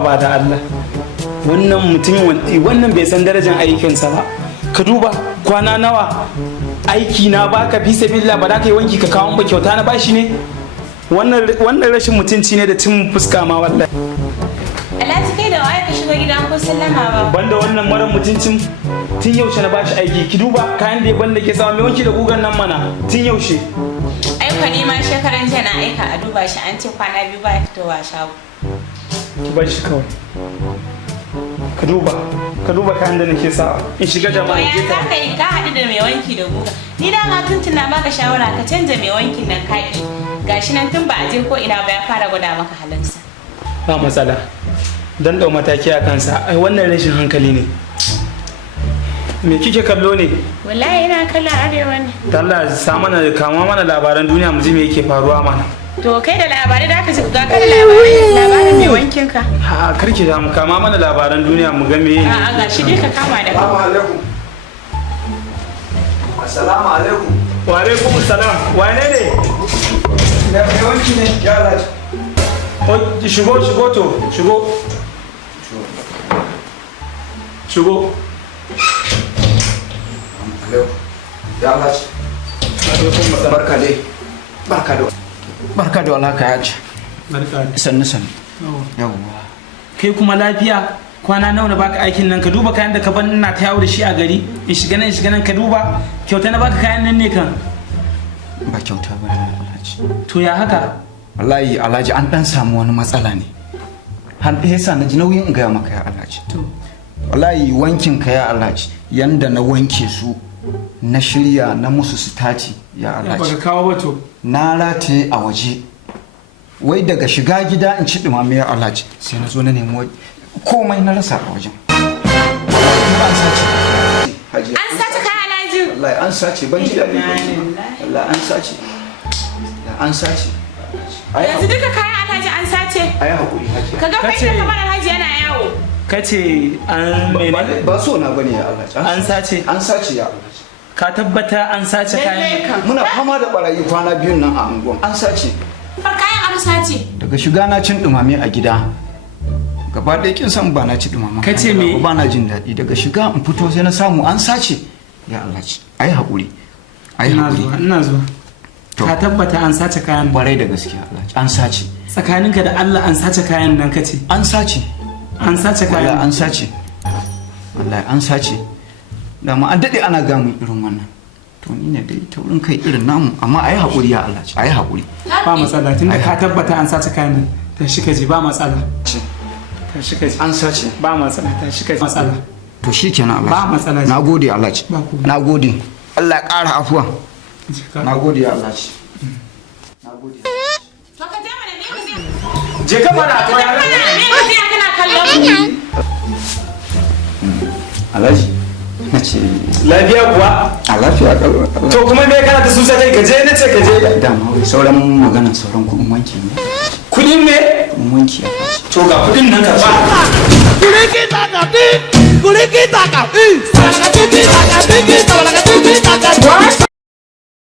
Ba da Allah wannan mutumin wannan bai san darajar aikinsa ba. Ka duba kwana nawa aiki na baka fi sabilla ba za ka yi wanki ka kawo ba kyauta na bashi ne. Wannan rashin mutunci ne da cin fuska ma wallahi. Alhaji kai da waye ka shigo gidan ko sallama ba. Banda wannan mara mutuncin tun yaushe na bashi aiki ki duba kayan da ya banda ke sawa mai wanki da gugan nan mana tun yaushe. Aiko ni ma shekaran jiya na aika a duba shi an ce kwana biyu ba ya fitowa shago. Ki bar shi kawai. Ka duba kayan da nake sawa in shiga jama'a ke ta. To ya ka haɗu da mai wanki da guga. Ni da ma tuntun na baka shawara ka canja mai wankin nan kaki. Gashi nan tun ba a je ko ina ba ya fara gwada maka halinsa. Ba matsala. Dan dau mataki a kansa. Ai wannan rashin hankali ne. Me kike kallo ne? Wallahi ina kallon arewa ne. Allah kama mana labaran duniya mu ji me yake faruwa mana. To kai da labarai da ka ji ga kada labarin mai wankin ka. Ha karki da mu kama mana labaran duniya mu ga me yake. A'a ga shi dai ka kama da. Assalamu alaikum. Assalamu alaikum. Wa alaikum assalam. Wane ne? Da mai wanki ne ya Alhaji. Shigo to, shigo. Shigo. Ya Alhaji. Barka dai. Barka da walaka ya ce. Barka. Sannu. Yawwa. Kai kuma lafiya kwana nawa na baka aikin nan ka duba kayan da ka ban ina ta yawo da shi a gari in shiga nan ka duba kyauta na baka kayan nan ne kan. Ba kyauta ba Alhaji. To ya haka? Wallahi Alhaji an dan samu wani matsala ne. Har da yasa na ji nauyin in gaya maka ya Alhaji. To. Wallahi wankin ka ya Alhaji yanda na wanke su na shirya na musu sitati ya Alhaji. Baka kawo ba to. Na rataye a waje. Wai daga shiga gida in ci dumame ya Alhaji sai na zo na nemi komai na rasa a wajen. An sace kaya Alhaji. Wallahi an sace ban ji daɗi. Wallahi an sace. Yanzu duka kayan Alhaji an sace. Ayi hakuri Haji. Ka ga kai da kamar Alhaji yana yawo. Kace an mene? Ba so na bane ya Alhaji. An sace. An sace ya Alhaji. Ka tabbata an sace kayan. Muna fama da barayi kwana biyun nan a unguwan. An sace. Fa kayan an sace. Daga shiga na cin dumame a gida. Gaba ɗaya kin san ba na ci dumama. Kace me? Ba na jin daɗi. Daga shiga in fito sai na samu an sace. Ya Alhaji. Ayi hakuri. Ina zuwa. Ka tabbata an sace kayan. Barai da gaskiya Alhaji. An sace. Tsakaninka da Allah an sace kayan nan kace. An sace. An sace kayan. Wallahi an sace. Wallahi an sace. Dama an daɗe ana gamun irin wannan. To ni ne dai ta wurin kai irin namu amma ayi hakuri ya Alhaji. Ayi hakuri. Ba matsala tunda ka tabbata an sace kayan nan. Tashi ka je ba matsala. Tashi ka je. An sace. Ba matsala tashi ka je. Matsala. To shikenan Alhaji. Ba matsala. Nagode Alhaji. Nagode. Allah ya ƙara afuwa. Nagode ya Alhaji. Nagode. To ka je mana ne ka je. Je ka mana to ya. Ne ka kana kallon. Alhaji. Nace lafiya kuwa? A lafiya kalau. To kuma me kana ta susa kai gaje nace gaje. Dama wai sauran maganan sauran kuɗin wanki ne. Kudin me? Kuɗin wanki. To ga kudin nan ka ba. Kuliki taka ti, kuliki taka ti, kuliki taka ti, kuliki taka ti.